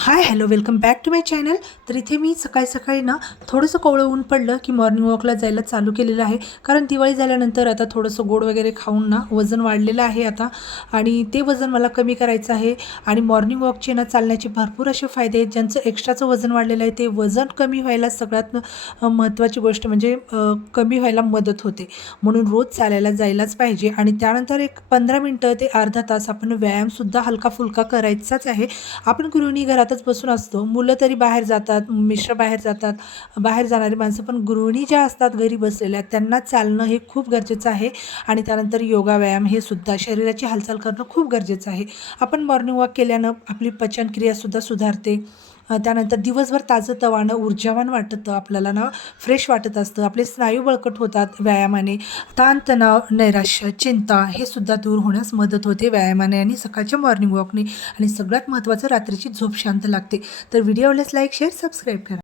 High hello welcome back to my channel. तर इथे मी सकाळी सकाळी ना थोडंसं कोवळं ऊन पडलं की मॉर्निंग वॉकला जायला चालू केलेलं आहे. कारण दिवाळी झाल्यानंतर आता थोडंसं गोड वगैरे खाऊन ना वजन वाढलेलं आहे आता, आणि ते वजन मला कमी करायचं आहे. आणि मॉर्निंग वॉकचे ना चालण्याचे भरपूर असे फायदे आहेत. ज्यांचं एक्स्ट्राचं वजन वाढलेलं आहे ते वजन कमी व्हायला सगळ्यात महत्त्वाची गोष्ट म्हणजे कमी व्हायला मदत होते. म्हणून रोज चालायला जायलाच पाहिजे. आणि त्यानंतर एक 15 मिनटं ते अर्धा तास आपण व्यायामसुद्धा हलका फुलका करायचाच आहे. आपण गृहिणी घरातच बसून असतो, मुलं तरी बाहेर जातात, मिस्टर बाहेर जातात, बाहेर जाणारी माणसं, पण गृहिणी ज्या असतात घरी बसलेल्या त्यांना चालणं हे खूप गरजेचं आहे. आणि त्यानंतर योगा व्यायाम हे सुद्धा शरीराची हालचाल करणं खूप गरजेचं आहे. आपण मॉर्निंग वॉक केल्यानं आपली पचनक्रियासुद्धा सुधारते. त्यानंतर दिवसभर ताजंतवानं ऊर्जावान वाटतं आपल्याला ना, फ्रेश वाटत असतं. आपले स्नायू बळकट होतात व्यायामाने. ताणतणाव, नैराश्य, चिंता हे सुद्धा दूर होण्यास मदत होते व्यायामाने आणि सकाळच्या मॉर्निंग वॉकने. आणि सगळ्यात महत्त्वाचं, रात्रीची झोप शांत लागते. तर व्हिडिओ आवडल्यास लाईक, शेअर, सबस्क्राईब करा.